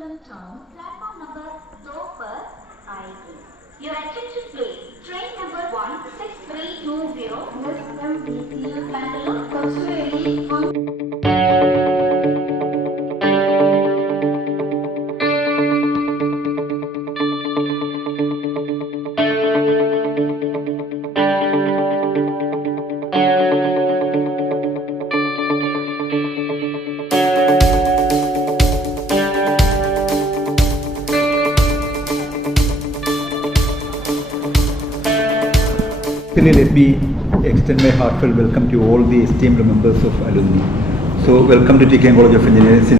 Jerusalem town, platform number door for ID. Your attention please. Train number 16320, Miss DTU Bangalore, Kosovo. Actually, let me extend my heartfelt welcome to all the esteemed members of alumni. So, welcome to TKM College of Engineering.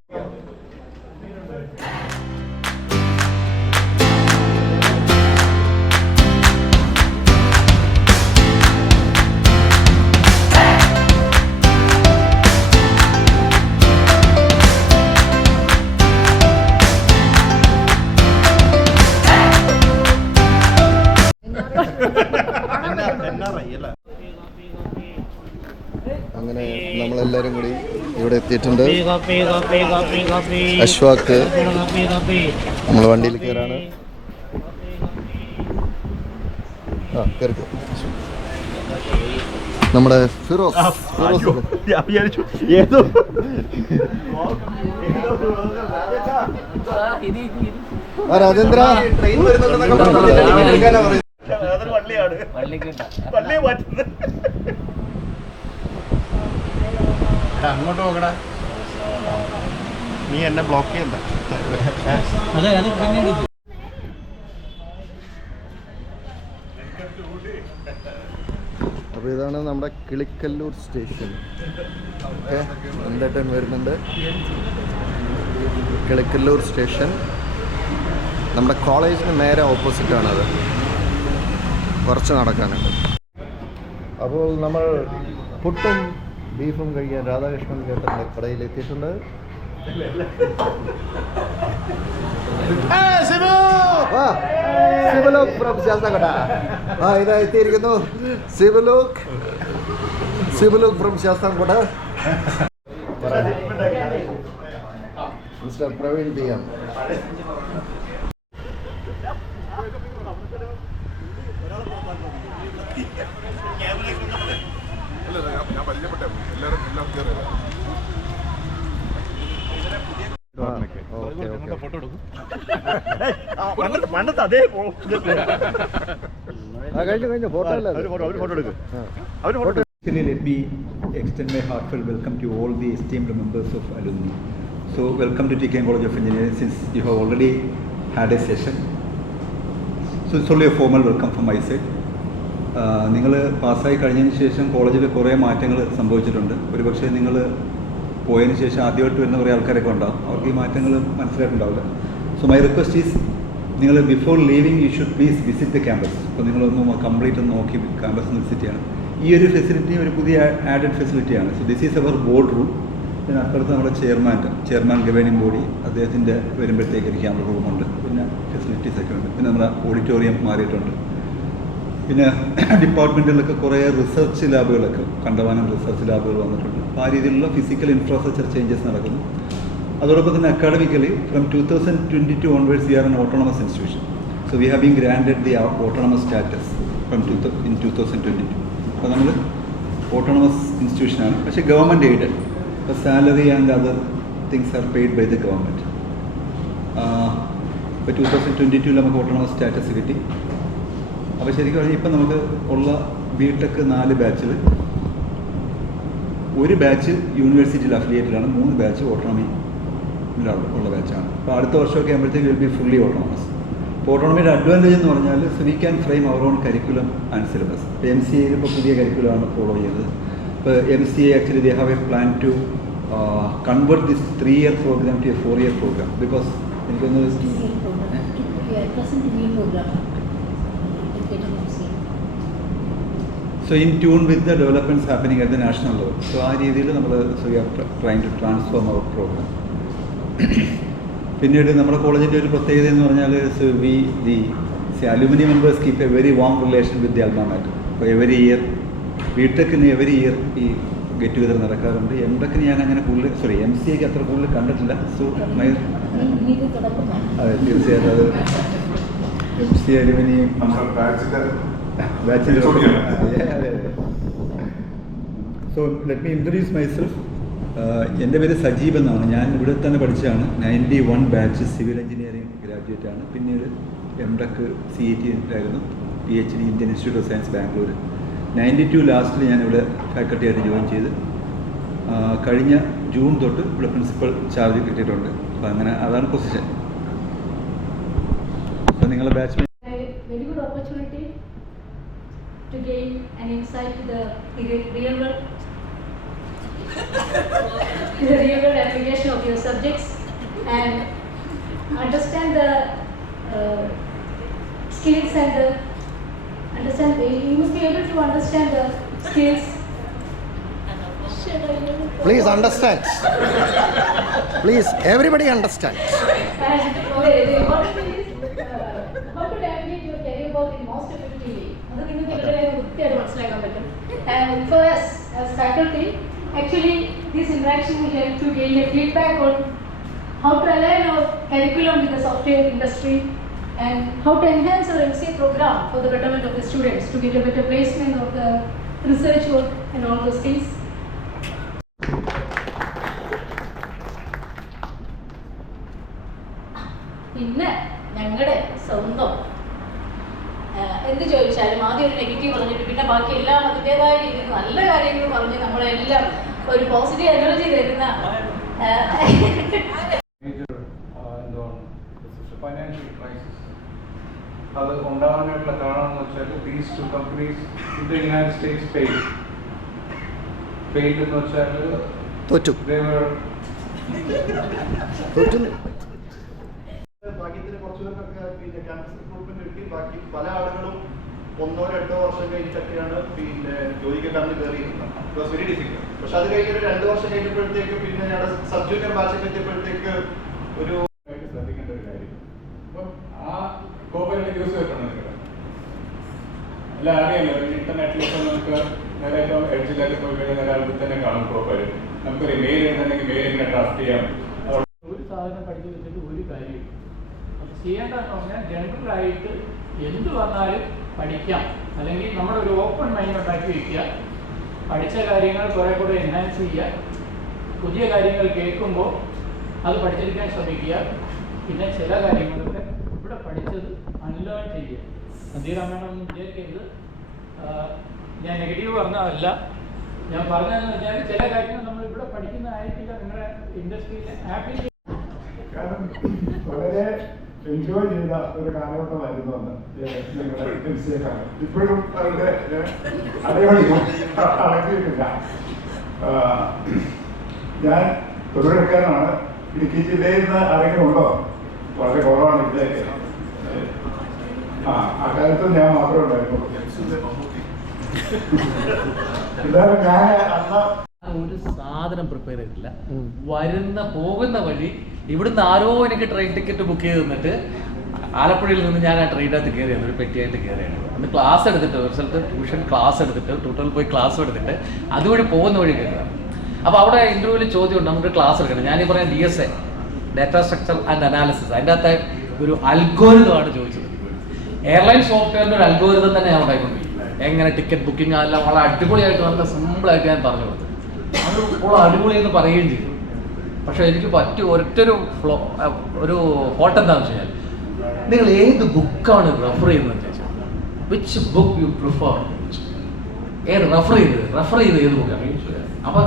അങ്ങനെ നമ്മളെല്ലാവരും കൂടി ഇവിടെ എത്തിയിട്ടുണ്ട്. അശ്വാക്ക് നമ്മൾ വണ്ടിയിൽ കയറാണ്. ആ കയറി നമ്മുടെ ഫിറോസ്. ഫിറോസ്. ഏതോ ആ രാജേന്ദ്ര. അതൊരു വള്ളിയാണ്. പള്ളി മാറ്റുന്നത്. അങ്ങോട്ട് നോക്കടാ നീ എന്നെ ബ്ലോക്ക് ചെയ്യണ്ട. അപ്പോൾ ഇതാണ് നമ്മുടെ കിളിക്കല്ലൂർ സ്റ്റേഷൻ. ഓക്കെ എന്തായിട്ടും വരുന്നുണ്ട്. കിളിക്കല്ലൂർ സ്റ്റേഷൻ. നമ്മുടെ കോളേജിന് നേരെ ഓപ്പോസിറ്റാണത് കുറച്ച് നടക്കാനുണ്ട്. അപ്പോൾ നമ്മൾ പുട്ടും ബീഫും കഴിക്കാൻ രാധാകൃഷ്ണൻ ചേട്ടൻ്റെ കടയിൽ എത്തിയിട്ടുണ്ട് വാ, ശിവലോക് from ശാസ്താംകോട്ട. ആ ഇതാ എത്തിയിരിക്കുന്നു Shivalok Shivalok from Sasthamkotta Mister Praveen P M പണ്ടത്തെ അതേ so welcome to T college of engineering since you have already had a session so it's only a formal welcome from my side നിങ്ങൾ പാസ്സായി കഴിഞ്ഞതിന് ശേഷം കോളേജിൽ കുറേ മാറ്റങ്ങൾ സംഭവിച്ചിട്ടുണ്ട്. ഒരുപക്ഷെ നിങ്ങൾ പോയതിന് ശേഷം ആദ്യമായിട്ട് വരുന്ന കുറേ ആൾക്കാരൊക്കെ ഉണ്ടാകും അവർക്ക് ഈ മാറ്റങ്ങൾ മനസ്സിലായിട്ടുണ്ടാവില്ല. സോ മൈ റിക്വസ്റ്റ് ഈസ് നിങ്ങൾ before leaving you should please visit the campus അപ്പോൾ നിങ്ങളൊന്ന് കംപ്ലീറ്റ് ഒന്ന് നോക്കി ക്യാമ്പസ് ഒന്ന് വിസിറ്റ് ചെയ്യണം. ഈ ഒരു ഫെസിലിറ്റി ഒരു പുതിയ added ഫെസിലിറ്റിയാണ് so this is our board room പിന്നെ അപ്പുറത്ത് നമ്മുടെ ചെയർമാന്റെ ചെയർമാൻ ഗവേണിംഗ് ബോഡി അദ്ദേഹത്തിന്റെ വരുമ്പോഴത്തേക്ക് ഒരു ക്യാമറ റൂമുണ്ട് പിന്നെ ഫെസിലിറ്റീസ് ഒക്കെ ഉണ്ട്. പിന്നെ നമ്മുടെ ഓഡിറ്റോറിയം മാറിയിട്ടുണ്ട്. പിന്നെ ഡിപ്പാർട്ട്മെന്റിലൊക്കെ കുറേ റിസർച്ച് ലാബുകളൊക്കെ കണ്ടവാനം റിസർച്ച് ലാബുകൾ വന്നിട്ടുണ്ട്. അപ്പോൾ ആ രീതിയിലുള്ള ഫിസിക്കൽ ഇൻഫ്രാസ്ട്രക്ചർ ചേഞ്ചസ് നടക്കുന്നു. അതോടൊപ്പം തന്നെ academically from two thousand twenty two onwards we are an autonomous institution so we have been granted the autonomous status from two in two thousand twenty two അപ്പോൾ നമ്മൾ ഓട്ടോണമസ് ഇൻസ്റ്റിറ്റ്യൂഷനാണ് പക്ഷേ government aided അപ്പോൾ salary and other things are paid by the government ഇപ്പോൾ two thousand twenty ടൂവിൽ നമുക്ക് autonomous status കിട്ടി. അപ്പോൾ ശരിക്കും പറഞ്ഞാൽ ഇപ്പം നമുക്ക് ഉള്ള ബി ടെക് നാല് ബാച്ചിൽ ഒരു ബാച്ച് യൂണിവേഴ്സിറ്റിയിൽ ആണ്. മൂന്ന് ബാച്ച് ഓട്ടോണമി ഉള്ള ബാച്ചാണ് അപ്പോൾ അടുത്ത വർഷമൊക്കെ ആകുമ്പോഴത്തേക്ക് വിൽ ബി ഫുള്ളി ഓട്ടോണമസ് അപ്പോൾ ഓട്ടോണമിയുടെ അഡ്വാന്റേജ് എന്ന് പറഞ്ഞാൽ we can frame our own curriculum and syllabus ഇപ്പോൾ എം സി എയിൽ ഇപ്പോൾ പുതിയ കരിക്കുലമാണ് ഫോളോ ചെയ്യുന്നത്. ഇപ്പോൾ M C A actually they have a plan to convert this three year program to a four year program because എനിക്കൊന്ന്. So in tune with the developments happening at the national level so ആ രീതിയിൽ നമ്മൾ so we are trying to transform our program പിന്നീട് നമ്മുടെ കോളേജിന്റെ ഒരു പ്രത്യേകത എന്ന് പറഞ്ഞാൽ we the alumni members keep a very warm relation with the alma mater അപ്പോൾ എവരി ഇയർ ബിടെക്കിന് എവരി ഇയർ ഈ ഗെറ്റ് ടുഗദർ നടക്കാറുണ്ട്. എം ടെക്കിന് ഞാൻ അങ്ങനെ കൂടുതൽ സോറി എം സി എക്ക് അത്ര കൂടുതൽ കണ്ടിട്ടില്ല. സോ മൈ അതെ തീർച്ചയായിട്ടും അത് M C alumni bachelor so let me introduce myself എന്റെ പേര് സജീബ് എന്നാണ്. ഞാൻ ഇവിടെ തന്നെ പഠിച്ചതാണ്. Ninety one batch civil engineering graduate ആണ്. പിന്നീട് M tech C E T ആയിരുന്നു. P H D Indian institute of science Bangalore ninety two ലാസ്റ്റിൽ ഇവിടെ ഫാക്കൽറ്റി ആയിട്ട് ജോയിൻ ചെയ്ത് കഴിഞ്ഞ ജൂൺ തൊട്ട് ഇവിടെ പ്രിൻസിപ്പൽ ചാർജ് കിട്ടിയിട്ടുണ്ട്. അപ്പോൾ അങ്ങനെ അതാണ് പൊസിഷൻ അപ്പോൾ നിങ്ങളെ batch a very good opportunity to gain an insight real the re- real world, the real world application of your subjects, and understand the uh, skills and the understand. You must be able to understand the skills. Please understand please everybody understand And okay, the important thing is uh, how to navigate your career path in most effectively. അത് നിങ്ങൾക്ക് വളരെ വൃത്തിയായിട്ട് മനസ്സിലാക്കാൻ പറ്റും. And for us as faculty, actually this interaction will help to gain a feedback on how to align our curriculum with the software industry and how to enhance our MCA program for the betterment of the students to get a better placement of the research work and all those things. പിന്നെ ഞങ്ങളുടെ സ്വന്തം ആ, എന്ത് ചോദിച്ചാലും ആദ്യം ഒരു negative പറഞ്ഞിട്ട് പിന്നെ ബാക്കി എല്ലാം അതിന്റെതായ രീതിയിൽ നല്ല കാര്യങ്ങൾ പറഞ്ഞ് നമ്മളെല്ലാം ഒരു പോസിറ്റീവ് എനർജി തരുന്ന ആ, മേജർ എന്താണ് ഫൈനാൻഷ്യൽ ക്രൈസിസ് അത് ഉണ്ടാകാനായിട്ടുള്ള കാരണം എന്ന് വെച്ചാൽ these two companies in the United States fail failed എന്ന് വെച്ചാൽ തോറ്റു. ദേവർ തോറ്റു. ഭാഗ്യത്തിന് കുറച്ചുകൂടെ പേർക്കൊക്കെ പിന്നെ ക്യാമ്പസ് റിക്രൂട്ട്മെന്റ് കിട്ടി. ബാക്കി പല ആളുകളും ഒന്നോ രണ്ടോ വർഷം കഴിഞ്ഞിട്ടൊക്കെയാണ് പിന്നെ ജോലിക്ക് കടന്ന് കയറിയിരുന്നത്. ഇറ്റ് വാസ് വെരി ഡിഫിക്കൽട്ട് പക്ഷെ അത് കഴിഞ്ഞൊരു രണ്ട് വർഷം കഴിഞ്ഞപ്പോഴത്തേക്ക് പിന്നെ ഞങ്ങളുടെ സബ് ജൂനിയർ ബാച്ചിൽ എത്തിയപ്പോഴത്തേക്ക് ഒരു ആയിട്ട് ശ്രദ്ധിക്കേണ്ട ഒരു കാര്യം. അപ്പം ആ കോപ്പറിന്റെ ന്യൂസ് കേട്ടോ അല്ല എല്ലാം അറിയാലോ ഇന്റർനെറ്റിലൊക്കെ നമുക്ക് നേരെ ഇപ്പം എഡ്ജിലൊക്കെ പോയി കഴിഞ്ഞാൽ ഒരാൾക്ക് തന്നെ കാണും പ്രോപ്പർ നമുക്കൊരു മെയിൽ എഴുതണമെങ്കിൽ മെയിൽ ഇങ്ങനെ ഡ്രാഫ്റ്റ് ചെയ്യാം. ഒരു സാധനം പഠിച്ചു വെച്ചിട്ട് ഒരു കാര്യം അത് ചെയ്യേണ്ടതെന്ന് പറഞ്ഞാൽ ജനറലായിട്ട് എന്ത് വന്നാലും പഠിക്കാം. അല്ലെങ്കിൽ നമ്മൾ ഒരു ഓപ്പൺ മൈൻഡ് ഉണ്ടാക്കി വയ്ക്കുക പഠിച്ച കാര്യങ്ങൾ കുറെ കൂടെ എൻഹാൻസ് ചെയ്യുക. പുതിയ കാര്യങ്ങൾ കേൾക്കുമ്പോൾ അത് പഠിച്ചിരിക്കാൻ ശ്രമിക്കുക. പിന്നെ ചില കാര്യങ്ങളൊക്കെ ഇവിടെ പഠിച്ചത് അൺലേൺ ചെയ്യുക. അന്തീരാമേണമെന്ന് വിചാരിക്കരുത് ഞാൻ നെഗറ്റീവ് പറഞ്ഞതല്ല. ഞാൻ പറഞ്ഞതെന്ന് വെച്ചാൽ ചില കാര്യങ്ങൾ നമ്മൾ ഇവിടെ പഠിക്കുന്നതായിരിക്കില്ല നിങ്ങളുടെ ഇൻഡസ്ട്രിയിലെ കാരണം വളരെ എൻജോയ് ചെയ്ത ഒരു കാലഘട്ടമായിരുന്നു അന്ന് നിങ്ങളുടെ MCA കാലം. ഇപ്പോഴും അവരുടെ അതേപടി അടക്കിയിട്ടില്ല ആഹ്, ഞാൻ തൊഴിലെടുക്കാനാണ് ഇടുക്കി ജില്ലയിൽ നിന്ന് ആരെങ്കിലും ഉണ്ടോ? വളരെ കുറവാണ് ഇവിടെയൊക്കെ. ആ അക്കാലത്ത് ഞാൻ മാത്രമേ ഉണ്ടായിരുന്നുള്ളൂ. ഒരു സാധനം പ്രിപ്പയർ ചെയ്തിട്ടില്ല. വരുന്ന പോകുന്ന വഴി ഇവിടുന്ന് ആരോ എനിക്ക് ട്രെയിൻ ടിക്കറ്റ് ബുക്ക് ചെയ്ത് തന്നിട്ട് ആലപ്പുഴയിൽ നിന്ന് ഞാൻ ആ ട്രെയിനകത്ത് കയറിയാണ് ഒരു പെട്ടിയായിട്ട് കയറിയാണ്. അന്ന് ക്ലാസ് എടുത്തിട്ട് ഒരു സ്ഥലത്ത് ട്യൂഷൻ ക്ലാസ് എടുത്തിട്ട് ട്യൂട്ടറിൽ പോയി ക്ലാസ് എടുത്തിട്ട് അതുവഴി പോകുന്ന വഴി കയറുകയാണ് അപ്പോൾ അവിടെ ഇന്റർവ്യൂവിൽ ചോദ്യമുണ്ട് നമുക്ക് ക്ലാസ് എടുക്കണം. ഞാനീ പറയാൻ D S A data structure and analysis അതിന്റെ അകത്തെ ഒരു അൽഗോരിതമാണ് ചോദിച്ചത്. എയർലൈൻ സോഫ്റ്റ്വെയറിന്റെ ഒരു അൽഗോരിതം തന്നെ ഞാൻ ഉണ്ടായിക്കൊണ്ടിരിക്കും എങ്ങനെ ടിക്കറ്റ് ബുക്കിംഗ് എല്ലാം വളരെ അടിപൊളിയായിട്ട് നല്ല സിമ്പിളായിട്ട് ഞാൻ പറഞ്ഞു കൊടുത്തു. അത് ഇപ്പോൾ അടിപൊളിയെന്ന് പറയുകയും ചെയ്തു. പക്ഷേ എനിക്ക് പറ്റിയ ഒരൊറ്റൊരു ഫ്ലോ ഒരു ഫോട്ടോ എന്താണെന്ന് വെച്ച് കഴിഞ്ഞാൽ നിങ്ങൾ ഏത് ബുക്കാണ് റെഫർ ചെയ്യുന്നത് വിച്ച് ബുക്ക് യു പ്രിഫർ ഏത് റെഫർ ചെയ്ത് റെഫർ ചെയ്ത് ഏത് ബുക്കാണ് അപ്പം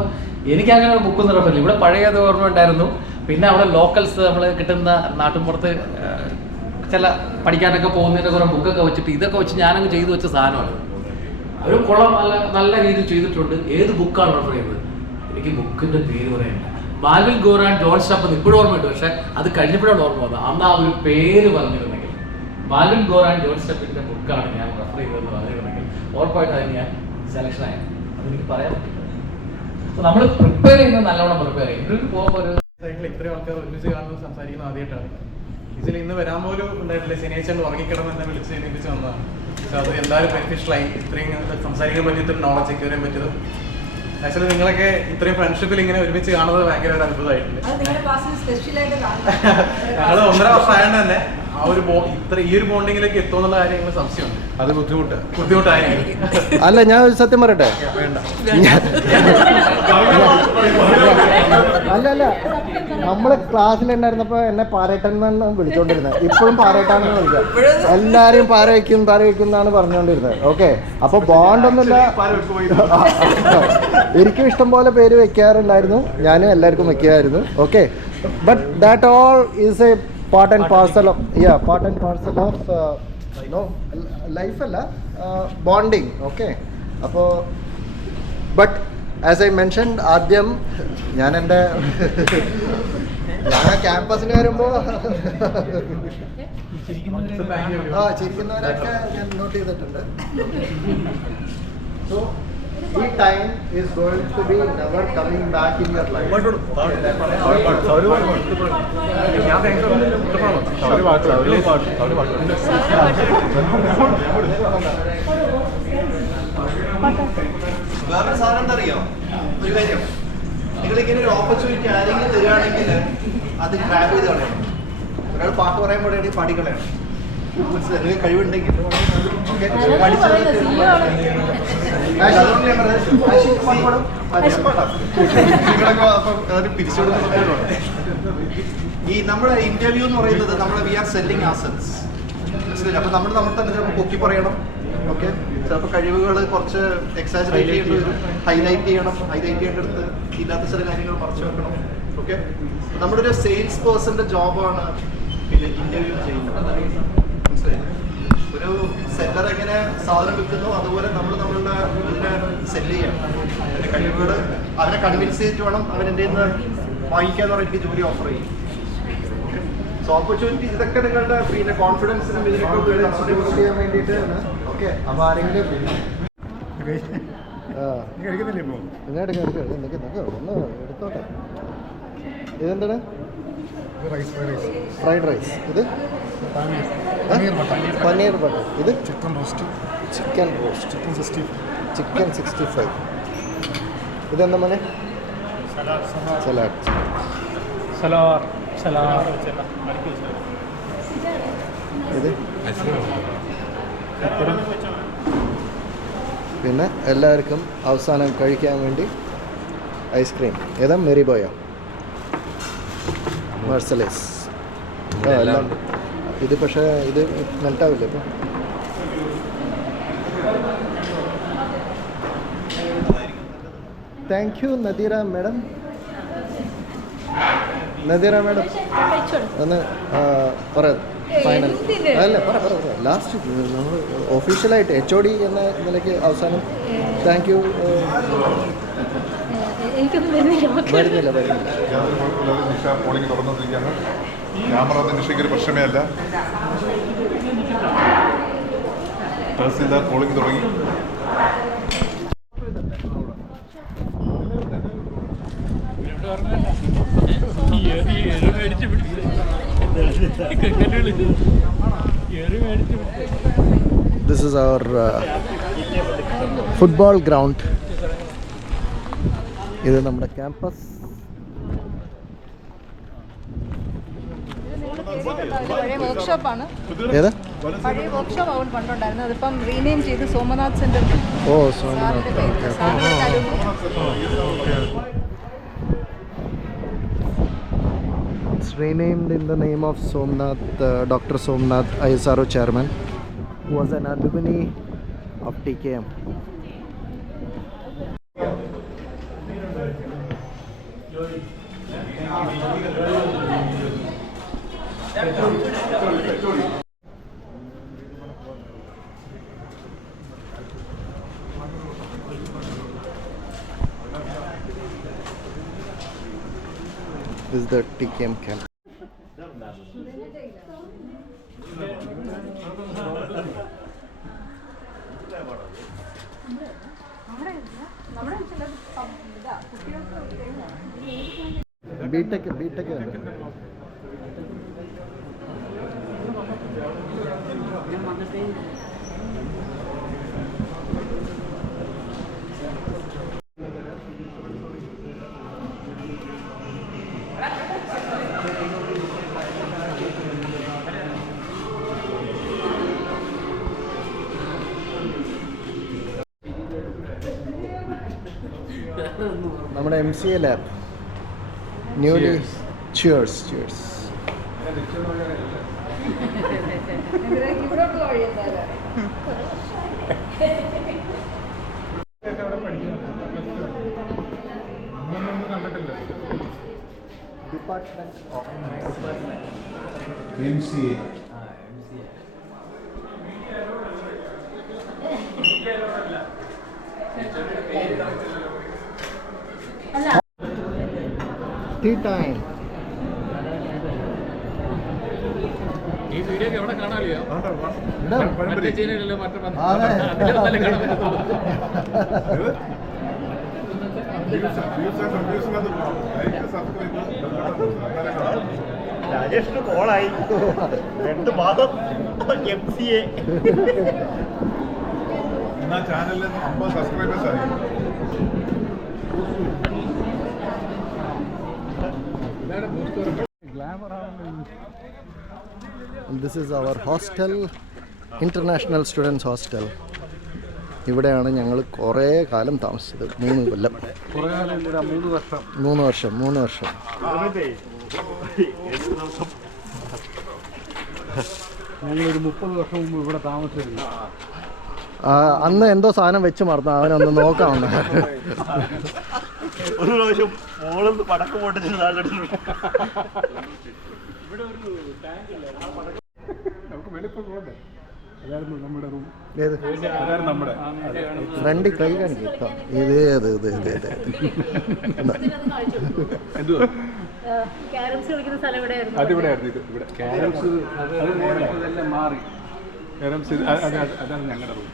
എനിക്ക് അങ്ങനെ ബുക്കൊന്നും റെഫർ ഇവിടെ പഴയ ഓർമ്മ ഉണ്ടായിരുന്നു. പിന്നെ അവിടെ ലോക്കൽസ് നമ്മൾ കിട്ടുന്ന നാട്ടിൻപുറത്ത് ചില പഠിക്കാനൊക്കെ പോകുന്നതിന്റെ കുറേ ബുക്കൊക്കെ വെച്ചിട്ട് ഇതൊക്കെ വെച്ച് ഞാനങ്ങ് ചെയ്തു വെച്ച സാധനമാണ്. ഒരു കുളം നല്ല നല്ല രീതിയിൽ ചെയ്തിട്ടുണ്ട്. ഏത് ബുക്കാണ് റെഫർ ചെയ്യുന്നത് എനിക്ക് ബുക്കിന്റെ പേര് പറയാനില്ല. ബാൽവിൻ ഗോറാൻ ജോൺ സ്റ്റഫ് ഇപ്പോഴും ഓർമ്മയുണ്ട് പക്ഷെ അത് കഴിഞ്ഞപ്പോഴാണ് ഓർമ്മ വന്നത്. അന്ന് ആ ഒരു പേര് പറഞ്ഞിരുന്നെങ്കിൽ ബാൽവിൻ ഗോറാൻ ജോൺ ഷാപ്പിന്റെ ബുക്കാണ് ഞാൻ റെഫർ ചെയ്തതെന്ന് പറഞ്ഞിരുന്നെങ്കിൽ ഉറപ്പായിട്ട് അതിന് ഞാൻ സെലക്ഷൻ ആയിരുന്നു അതെനിക്ക് പറയാൻ പറ്റില്ല. നമ്മൾ പ്രിപ്പയർ ചെയ്യുന്നത് നല്ലോണം പ്രിപ്പയർ ചെയ്യും. ഇന്റർവ്യൂ ഒരു ഇത്രയും ആൾക്കാർ ഒരുമിച്ച് കാണുന്നത് സംസാരിക്കുന്നത് ആദ്യമായിട്ടാണ്. ഇതിൽ ഇന്ന് വരാൻ പോലും ഉണ്ടായിട്ടില്ല. ശനിയാഴ്ച ഉറങ്ങിക്കിടന്ന് എന്നെ വിളിച്ച് എഴുന്നേപ്പിച്ച് വന്നതാണ്. പക്ഷെ അത് എന്തായാലും ബെനിഫിഷ്യലായി ഇത്രയും സംസാരിക്കാൻ പറ്റിയിട്ട് നോളജ് ചെയ്യാൻ പറ്റിയത്. ആക്ച്വലി നിങ്ങളൊക്കെ ഇത്രയും ഫ്രണ്ട്ഷിപ്പിൽ ഇങ്ങനെ ഒരുമിച്ച് കാണുന്നത് ഭയങ്കരമായിട്ട് അത്ഭുതമായിട്ടുണ്ട്. അത് നിങ്ങളുടെ ക്ലാസ്സിൽ സ്പെഷ്യലായിട്ട് കാണും ഞങ്ങൾ ഒന്നര വർഷമായത് തന്നെ ആ ഒരു ഇത്ര ഈ ഒരു ബോണ്ടിങ്ങിലേക്ക് എത്തുമെന്നുള്ള കാര്യം ഞങ്ങൾ സംശയമുണ്ട്. അത് ബുദ്ധിമുട്ട്. ബുദ്ധിമുട്ടായിരിക്കും. അല്ല ഞാൻ സത്യം പറയട്ടെ? വേണ്ട. അല്ല അല്ല നമ്മൾ ക്ലാസ്സിൽ ഉണ്ടായിരുന്നപ്പോ എന്നെ പാരേട്ടൻ എന്നാണ് വിളിച്ചോണ്ടിരുന്നത്. ഇപ്പോഴും പാരേട്ടാണെന്ന് വിളിക്കുക എല്ലാരെയും പാര വയ്ക്കും പാര വയ്ക്കും എന്നാണ് പറഞ്ഞുകൊണ്ടിരുന്നത് ഓക്കെ അപ്പൊ ബോണ്ടൊന്നുമില്ല എനിക്കും ഇഷ്ടം പോലെ പേര് വെക്കാറുണ്ടായിരുന്നു. ഞാനും എല്ലാവർക്കും വെക്കുമായിരുന്നു. Okay but that all is a part and parcel of yeah part and parcel of no ലൈഫല്ല bonding okay അപ്പോൾ ബട്ട് ആസ് ഐ മെൻഷൻ ആദ്യം ഞാൻ എന്റെ ഞാൻ ക്യാമ്പസിന് വരുമ്പോൾ ആ ചിരിക്കുന്നവരൊക്കെ ഞാൻ നോട്ട് ചെയ്തിട്ടുണ്ട് സോ ഈ time is going to be never coming back in your life വേറൊരു സാധനം എന്താ അറിയോ ഒരു കാര്യം. നിങ്ങൾ ഇങ്ങനെ ഒരു ഓപ്പർച്യൂണിറ്റി ആരെങ്കിലും തരികയാണെങ്കിൽ അത് ഗ്രാബ് ചെയ്ത് കളയണം. ഒരാൾ പാട്ട് പറയാൻ പാടി കളയണം. മനസ്സിലായി? കഴിവുണ്ടെങ്കിൽ. ഓക്കെ. പഠിച്ചത് അതുകൊണ്ട് ഞാൻ പറഞ്ഞത് ഈ നമ്മുടെ ഇന്റർവ്യൂ എന്ന് പറയുന്നത് നമ്മുടെ വി ആർ സെല്ലിങ് ആസൻസ് മനസ്സിലായില്ല അപ്പൊ നമ്മൾ നമ്മൾ തന്നെ ചിലപ്പോൾ പൊക്കി പറയണം. ഓക്കെ. ചിലപ്പോൾ കഴിവുകൾ കുറച്ച് എക്സാജറേറ്റ് ചെയ്യേണ്ടി വരും ഹൈലൈറ്റ് ചെയ്യണം. ഹൈലൈറ്റ് ചെയ്യേണ്ടടുത്ത് ഇല്ലാത്ത ചില കാര്യങ്ങൾ മറച്ചു വെക്കണം. ഓക്കെ. നമ്മുടെ ഒരു സെയിൽസ് പേഴ്സന്റെ ജോബാണ് പിന്നെ ഇന്റർവ്യൂ ചെയ്യുന്നത്. മനസ്സിലായില്ലേ ഒരു സെല്ലർ എങ്ങനെ സാധനം വിൽക്കുന്നു അതുപോലെ നമ്മൾ നമ്മളുടെ ഇതിനെ സെല്ല് ചെയ്യണം അതിന്റെ കഴിവുകൾ അവനെ കൺവിൻസ് ചെയ്തിട്ട് വേണം അവൻ എന്റെ നിന്ന് വാങ്ങിക്കാന്ന് പറഞ്ഞിട്ട് എനിക്ക് ജോലി ഓഫർ ചെയ്യും. സോ ഓപ്പർച്യൂണിറ്റി ഇതൊക്കെ നിങ്ങളുടെ പിന്നെ കോൺഫിഡൻസിനും ഇതിനൊക്കെ ചെയ്യാൻ വേണ്ടിയിട്ടാണ്. ഓക്കെ അപ്പോൾ ആരെങ്കിലും പിന്നെ എടുക്കാം എടുക്കാം നിൽക്ക് നിൽക്ക് ഒന്ന് എടുത്തോട്ടെ. ഇതെന്താണ്? ഫ്രൈഡ് റൈസ് ഇത്? പനീർ. ബട്ടർ പനീർ ബട്ടർ ഇത്? Chicken roast chicken roast chicken sixty chicken sixty five ഇതെന്താ മോനെ? Salad salad. സലാഡ്. ഇത്? പിന്നെ എല്ലാവർക്കും അവസാനം കഴിക്കാൻ വേണ്ടി ഐസ്ക്രീം ഏതാ? മെറി ബോയോ. മെർസലേസ് എല്ലാം. ഇത് പക്ഷേ ഇത് മെൽട്ടാവില്ല ഇപ്പം? Thank you Nadeera madam. Nadeera madam. ഒന്ന് പറയാം. പറ ഫൈനൽ? അല്ല പറ പറ ലാസ്റ്റ് നമ്മൾ ഒഫീഷ്യലായിട്ട് എച്ച് ഒ ഡി എന്ന നിലയ്ക്ക് അവസാനം താങ്ക് യു വരുന്നില്ല വരുന്നില്ല പോളിംഗ് തുറന്നുകൊണ്ടിരിക്കുകയാണ് ക്യാമറ ഒരു പ്രശ്നമേ അല്ല തഹസീൽദാർ പോളിംഗ് തുടങ്ങി this is our football ground ഇത് നമ്മുടെ ക്യാമ്പസ് ഏതാ? ഓ workshop renamed in the name of Somnath, uh, Dr. Somnath, ISRO chairman, who was an alumni of TKM. Is the TKM camp. B Tech B Tech നമ്മുടെ M C A lab newly cheers cheers department M C A tea time ഈ video എവിടെ മറ്റേ ചീനയിലല്ലോ മറ്റേ. രാജേഷിന് കോളായി. രണ്ട് മാസം M C A എന്നാ ചാനലിൽ അമ്പത് സബ്സ്ക്രൈബേഴ്സ് ആയി. This is our hostel international students hostel ഇവിടെയാണ് ഞങ്ങൾ കുറേ കാലം താമസിച്ചത്. മൂന്ന് കൊല്ലം. മൂന്ന് വർഷം മൂന്ന് വർഷം. ഞങ്ങളൊരു മുപ്പത് വർഷം മുമ്പ് ഇവിടെ താമസിച്ചിരുന്നു. അന്ന് എന്തോ സാധനം വെച്ച് മറന്നു. അവനൊന്ന് നോക്കാവുന്ന ഒരു പ്രാവശ്യം മോളൊന്ന് പടക്കം പൊട്ടിച്ച് താഴെ നമുക്ക് അതായിരുന്നു നമ്മുടെ റൂം ഏത്? അതായിരുന്നു നമ്മുടെ. ഫ്രണ്ടിൽ കൈ കാണിക്കും കേട്ടോ. ഇത് ഇത് ഇത് ഇത് ഇത്. എന്താ? എന്തുവാ? ക്യാരംസ് കളിക്കുന്ന സ്ഥലം എവിടെയായിരുന്നു അതിവിടെ ആയിരുന്നു ഇത് ഇവിടെ. ക്യാരംസ് മാറി. ക്യാരംസ് അതാണ് ഞങ്ങളുടെ റൂം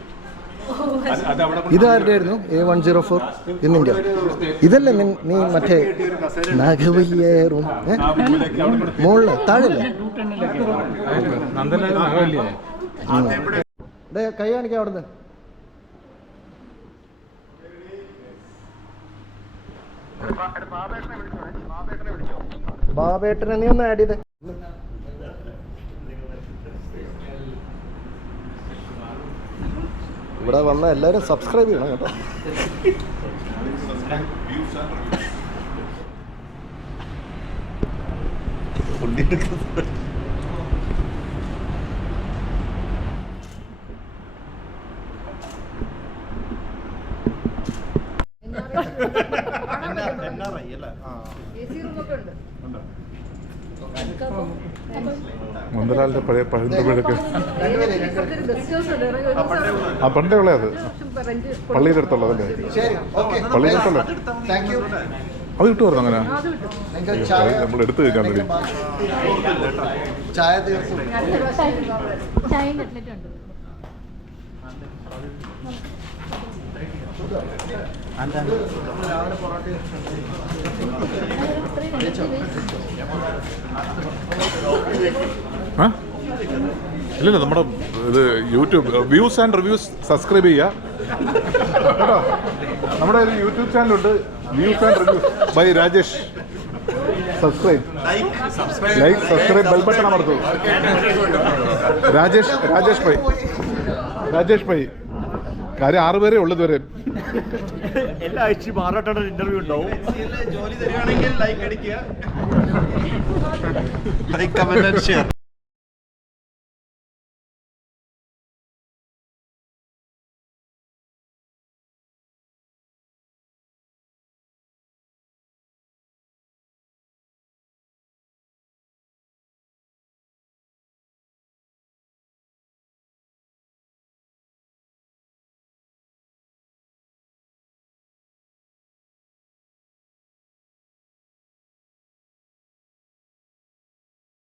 ഇത് ആരുടെ ആയിരുന്നു എ വൺ സീറോ ഫോർ ഇന്നിന്റെ ഇതല്ലേ നി- മറ്റേ നാഗവല്യ റൂം. ഏ? ആ അവിടെ കൊണ്ട് മുകളിൽ ഡേ കൈ കാണിക്കാം അവിടുന്ന്. ബാബേട്ടനെ നീ ഒന്ന് ആഡ് ചെയ്തേ. ഇവിടെ വന്ന എല്ലാവരും സബ്സ്ക്രൈബ് ചെയ്യണം കേട്ടോ. മന്ദലാലിന്റെ പഴയ പഴന്തമിഴൊക്കെ ആ പണ്ടേ ഉള്ള അത്. പള്ളിയുടെ അടുത്തുള്ളതല്ലേ ശരി ഓക്കെ. പള്ളിയുടെ അടുത്തുള്ള അത് കിട്ടുമായിരുന്നു അങ്ങനെ? നമ്മൾ എടുത്തു കഴിക്കാൻ വേണ്ടി. ചായ? ഇല്ലില്ല നമ്മുടെ ഇത് YouTube views and reviews subscribe ചെയ്യുക കേട്ടോ? നമ്മുടെ ഒരു യൂട്യൂബ് ചാനലുണ്ട് views and reviews by Rajesh. Subscribe like subscribe bell button അമർത്തു. Rajesh Rajesh Pai. Rajesh Pai. കാര്യം ആറുപേരെ പേരേ ഉള്ളു ഇതുവരെ. എല്ലാ ആഴ്ചയും മാറോട്ടോടെ ഇന്റർവ്യൂ ഉണ്ടാവും. ജോലി തരികയാണെങ്കിൽ ലൈക്ക് അടിക്കുക ലൈക്ക് കമന്റ് ഷെയർ